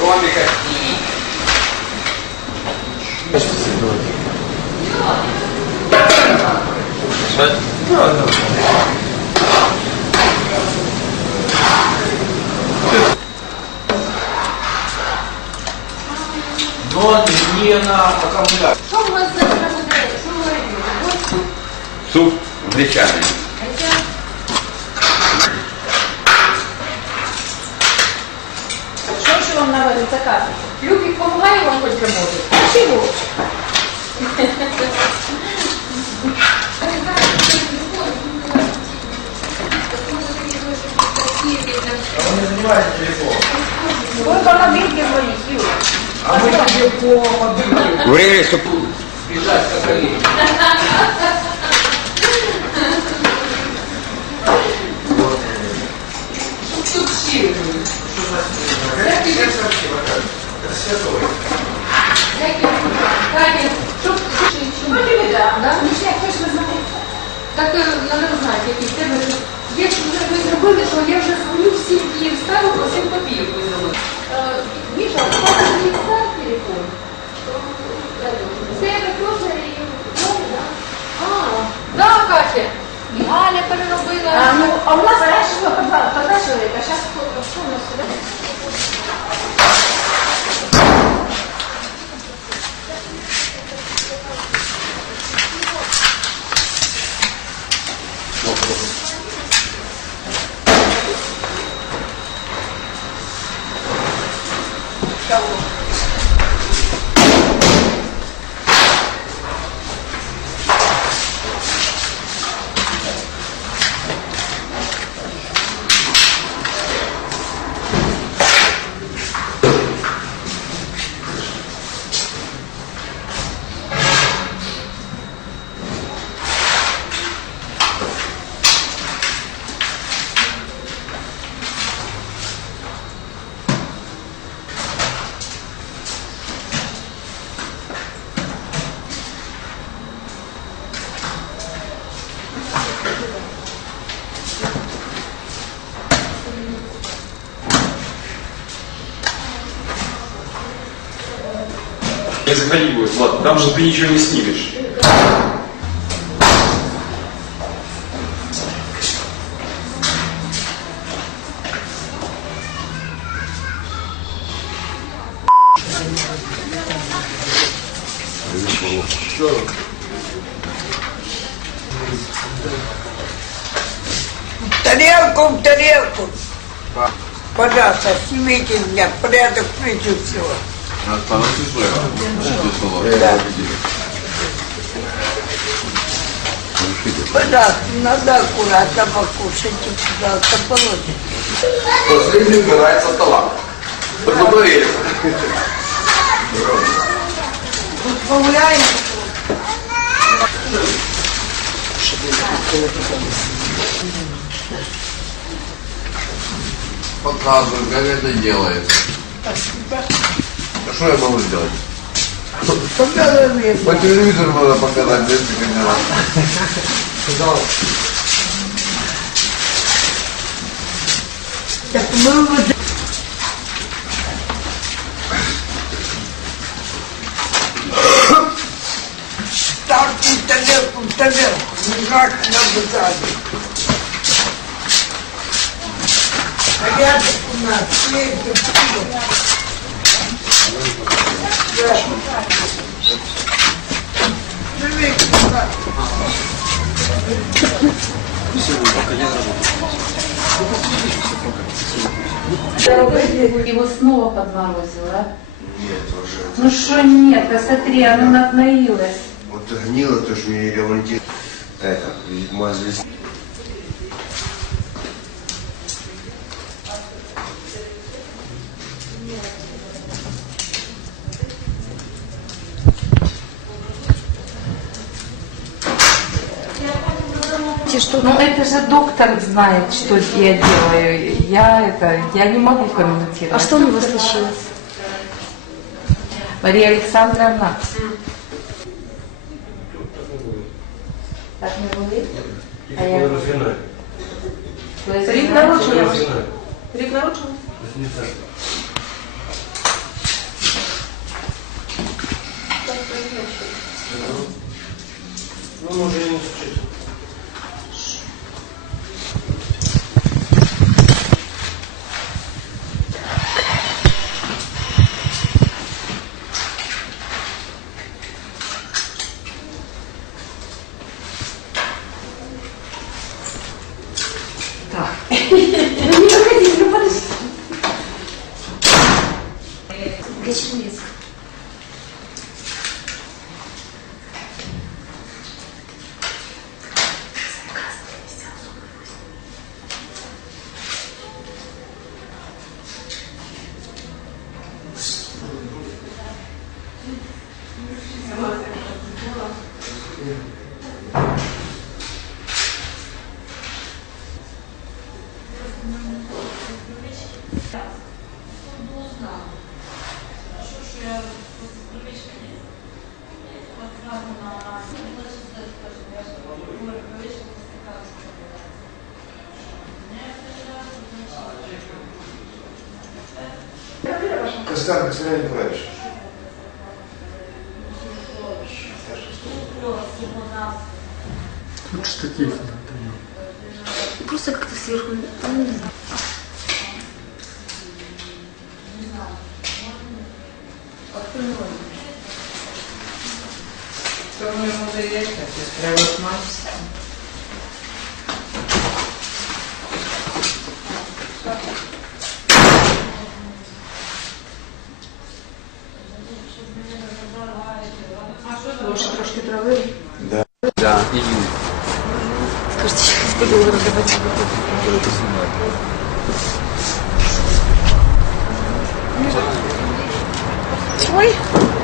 Ромика. Но не на аккумулятор. Що у вас за буде? Що ви робите? Суп гречаный. Що ще вам наводиться кафе? Любик помагає вам хоч ремонту? А чого? Он не занимает телефон. Ви по мобільні дзвоніть, Юра. А мы тебе по мобильному Время, чтоб бежать как они. Так, я не знати, який тебе. Я щоб вже ви зробили, що я вже дзвоню всім Київ вставив, просив копійку зробити. Е, Міша, у вас не став телефон? Це я теж і... А, да, Катя. Не заходи будет, Влад, там же ты ничего не снимешь. Тарелку в тарелку. Пожалуйста, снимите меня, порядок прежде всего. Да. Пожалуйста, надо аккуратно покушайте, пожалуйста, положите. Последний убирается стола. Поговорили. Погуляем. Показываю, как это делается. А что я могу сделать? По телевизору надо показать несколько дней. Так мы вот... Ставьте тарелку в тарелку, не желательно сзади. Порядок у нас, все всего. Живите, пожалуйста. Его снова подморозило. Нет, уже. Ну что нет, посмотри, оно наднаилось. Вот гнило, то что мне ремонтировали. Это, видимо, здесь. Ну это же доктор знает, что я делаю. Я это, я не могу комментировать. А что у него случилось? Мария Александровна, Так не болить? Тільки А я- коли розгинає. Тобто Рік знаєш, народження. Коли розгинає. Рік народження? Ось не так. Ну, може, і не вчити. Костенко Сергей Николаевич. Просто как-то сверху. ну, не знаю. Що ми йому даєте? Да, и Скажите, 100 долларов давайте. Ой.